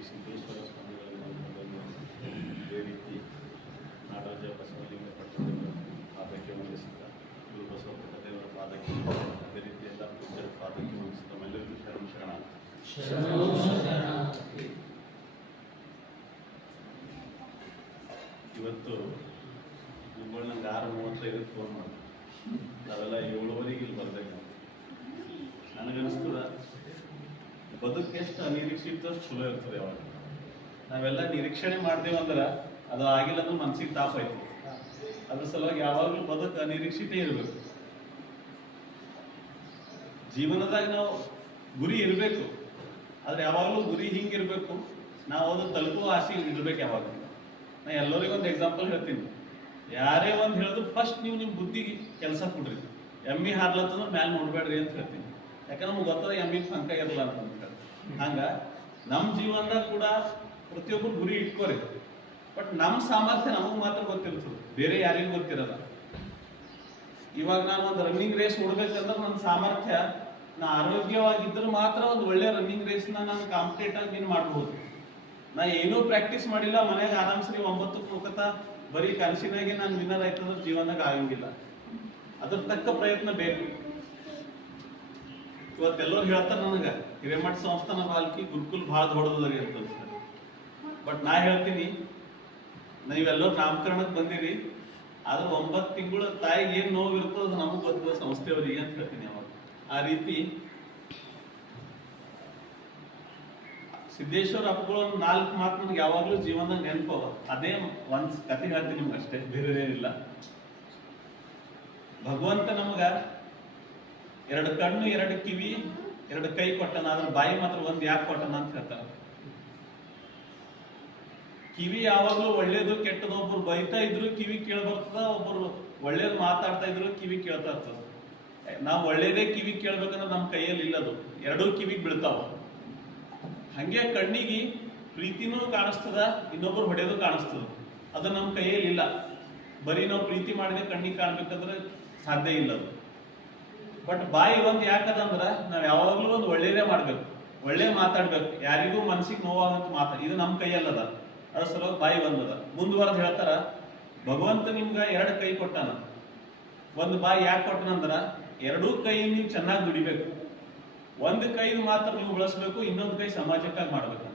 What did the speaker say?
ಶ್ರೀ ಸಿದ್ದೇಶ್ವರ ಸ್ವಾಮಿಗಳನ್ನು ಇದೇ ರೀತಿ ನಾಡರಾಜ ಬಸವಲಿಂಗ ಪಟ್ಟಣದ ಪಾದಕ್ಕೆ ವಂದಿಸಿದ ಗುರು ಬಸವಪ್ಪ ದೇವರ ಪಾದಕ್ಕೆ ಅದೇ ರೀತಿ ಎಲ್ಲ ಪೂಜ್ಯರ ಪಾದಕ್ಕೆ ವಂದಿಸಿದ ನಮ್ಮೆಲ್ಲರಿಗೂ ಶರಣ. ಇವತ್ತು ನಿಮ್ಮಗಳು ನಂಗೆ 6:35 ಫೋನ್ ಮಾಡಿ ನಾವೆಲ್ಲ 7:15 ಇಲ್ಲಿ ಬರ್ಬೇಕು. ನನಗನ್ನಿಸ್ತದ ಬದುಕು ಎಷ್ಟು ಅನಿರೀಕ್ಷಿತ ಚಲೋ ಇರ್ತದೆ. ಯಾವಾಗ ನಾವೆಲ್ಲ ನಿರೀಕ್ಷಣೆ ಮಾಡ್ದೇವಂದ್ರೆ ಅದು ಆಗಿಲ್ಲ ಅಂದ್ರೆ ಮನ್ಸಿಗೆ ತಾಪ ಐತಿ. ಅದ್ರ ಸಲುವಾಗಿ ಯಾವಾಗಲೂ ಬದುಕು ಅನಿರೀಕ್ಷಿತ ಇರಬೇಕು. ಜೀವನದಾಗ ನಾವು ಗುರಿ ಇರಬೇಕು, ಆದ್ರೆ ಯಾವಾಗಲೂ ಗುರಿ ಹಿಂಗಿರ್ಬೇಕು, ನಾವು ಅದು ತಲುಪುವ ಆಸೆ ಇರ್ಬೇಕು. ಯಾವಾಗ ನಾ ಎಲ್ಲರಿಗೂ ಒಂದು ಎಕ್ಸಾಂಪಲ್ ಹೇಳ್ತೀನಿ. ಯಾರೇ ಒಂದು ಹೇಳಿದ್ರು ಫಸ್ಟ್ ನೀವು ನಿಮ್ಮ ಬುದ್ಧಿಗೆ ಕೆಲಸ ಕೊಡ್ರಿ. ಎಮ್ಮಿ ಹಾರ್ಲತ್ತಂದ್ರೆ ಮ್ಯಾಲೆ ನೋಡ್ಬೇಡ್ರಿ ಅಂತ ಹೇಳ್ತೀನಿ. ಯಾಕಂದ್ರೆ ನಮ್ಗೆ ಗೊತ್ತದ ಎಮ್ಮಿಗೆ ಪಂಕ ಇರಲ್ಲ ಅಂತ ಹಂಗ ನಮ್ಮ ಜೀವನದಾಗ ಕೂಡ ಪ್ರತಿಯೊಬ್ಬರು ಗುರಿ ಇಟ್ಕೋರಿ. ಬಟ್ ನಮ್ಮ ಸಾಮರ್ಥ್ಯ ನಮಗೆ ಮಾತ್ರ ಗೊತ್ತಿರ್ತದೆ, ಬೇರೆ ಯಾರಿಗೂ ಗೊತ್ತಿರಲ್ಲ. ಇವಾಗ ನಾನು ಒಂದು ರನ್ನಿಂಗ್ ರೇಸ್ ಓಡ್ಬೇಕಂದ್ರೆ ನನ್ನ ಸಾಮರ್ಥ್ಯ, ನಾ ಆರೋಗ್ಯವಾಗಿದ್ದರೆ ಮಾತ್ರ ಒಂದು ಒಳ್ಳೆ ರನ್ನಿಂಗ್ ರೇಸ್ನ ನಾನು ಕಾಂಪಿಟೇಟ್ ಆಗಿ ಮಾಡ್ಬೋದು. ನಾ ಏನೂ ಪ್ರಾಕ್ಟೀಸ್ ಮಾಡಿಲ್ಲ, ಮನೆಗೆ ಆರಾಮ್ಸರಿ 9ಕ್ಕೆ ಮುಖತ ಬರೀ ಕನಸಿನಾಗೆ ನಾನು ವಿನ್ನರ್ ಆಯ್ತಂದ್ರೆ ಜೀವನದಾಗ ಆಗಂಗಿಲ್ಲ. ಅದ್ರ ತಕ್ಕ ಪ್ರಯತ್ನ ಬೇಕು. ಇವತ್ತೆಲ್ಲರೂ ಹೇಳ್ತಾರೆ ನನಗೆ ಹಿರೇಮಠ ಸಂಸ್ಥಾನ ಬಾಲ್ಕಿ ಗುರುಕುಲ್ ಭಾಳ ದೊಡ್ಡದರಿ ಅಂತ ಅನ್ಸ್ತಾರೆ. ಬಟ್ ನಾ ಹೇಳ್ತೀನಿ, ನೀವೆಲ್ಲರೂ ನಾಮಕರಣಕ್ಕೆ ಬಂದಿರಿ, ಆದ್ರೆ 9 ತಿಂಗಳ ತಾಯಿಗೆ ಏನು ನೋವು ಇರ್ತದೆ ಅದು ನಮಗೆ ಗೊತ್ತದ ಸಂಸ್ಥೆಯವರಿಗೆ ಅಂತ ಹೇಳ್ತೀನಿ. ಅವಾಗ ಆ ರೀತಿ ಸಿದ್ದೇಶ್ವರ ಅಪ್ಪಗಳು 4 ಮಾತು ನನಗೆ ಯಾವಾಗಲೂ ಜೀವನದಾಗ ನೆನಪವ. ಅದೇ ಒಂದ್ ಕತೆ ಹೇಳ್ತೀನಿ ನಿಮ್ಗೆ ಅಷ್ಟೇ, ಬೇರೆದೇನಿಲ್ಲ. ಭಗವಂತ ನಮಗ 2 ಕಣ್ಣು 2 ಕಿವಿ 2 ಕೈ ಕೊಟ್ಟನ, ಅದ್ರ ಬಾಯಿ ಮಾತ್ರ ಒಂದು ಯಾಕೆ ಕೊಟ್ಟನ ಅಂತ ಹೇಳ್ತಾರ. ಕಿವಿ ಯಾವಾಗಲೂ ಒಳ್ಳೇದು ಕೆಟ್ಟದು, ಒಬ್ರು ಬೈತಾ ಇದ್ರು ಕಿವಿ ಕೇಳ ಬರ್ತದ, ಒಬ್ರು ಒಳ್ಳೇದು ಮಾತಾಡ್ತಾ ಇದ್ರು ಕಿವಿ ಕೇಳ್ತಾ ಇರ್ತದ. ನಾವು ಒಳ್ಳೇದೇ ಕಿವಿ ಕೇಳ್ಬೇಕಂದ್ರೆ ನಮ್ಮ ಕೈಯಲ್ಲಿ ಇಲ್ಲದು, 2 ಕಿವಿಗೆ ಬೀಳ್ತಾವ. ಹಂಗೆ ಕಣ್ಣಿಗೆ ಪ್ರೀತಿನೂ ಕಾಣಿಸ್ತದ, ಇನ್ನೊಬ್ರು ಹೊಡೆಯೋದು ಕಾಣಿಸ್ತದ, ಅದು ನಮ್ಮ ಕೈಯಲ್ಲಿ ಇಲ್ಲ. ಬರೀ ನಾವು ಪ್ರೀತಿ ಮಾಡಿದ್ರೆ ಕಣ್ಣಿಗೆ ಕಾಣ್ಬೇಕಂದ್ರೆ ಸಾಧ್ಯ ಇಲ್ಲ ಅದು. ಬಟ್ ಬಾಯಿ ಒಂದು ಯಾಕದಂದ್ರ ನಾವ್ ಯಾವಾಗ್ಲೂ ಒಂದು ಒಳ್ಳೇದೇ ಮಾಡ್ಬೇಕು, ಒಳ್ಳೆ ಮಾತಾಡ್ಬೇಕು, ಯಾರಿಗೂ ಮನಸ್ಸಿಗೆ ನೋವಾಗಂತ ಮಾತಾಡ, ಇದು ನಮ್ಮ ಕೈಯಲ್ಲದ. ಅದ್ರ ಸಲುವಾಗಿ ಬಾಯಿ ಬಂದದ. ಮುಂದುವರೆದು ಹೇಳ್ತಾರ, ಭಗವಂತ ನಿಮ್ಗ 2 ಕೈ ಕೊಟ್ಟಾನ, ಒಂದು ಬಾಯಿ ಯಾಕೆ ಕೊಟ್ಟನಂದ್ರ 2 ಕೈ ನೀವು ಚೆನ್ನಾಗಿ ದುಡಿಬೇಕು. ಒಂದು ಕೈ ಮಾತ್ರ ನೀವು ಬಳಸ್ಬೇಕು, ಇನ್ನೊಂದು ಕೈ ಸಮಾಜಕ್ಕಾಗಿ ಮಾಡ್ಬೇಕು.